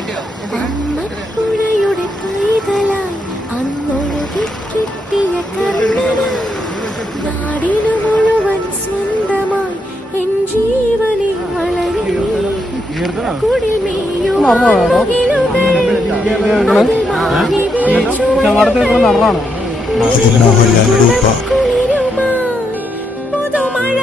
അമ്മപ്പുഴയുടെ പൈതലായി അന്നൊഴുകി കിട്ടിയ കർണനായി നാടിനു മുഴുവൻ സ്വന്തമായി എൻ ജീവനെ വളരെ കുടിമേയോ പുതുമഴ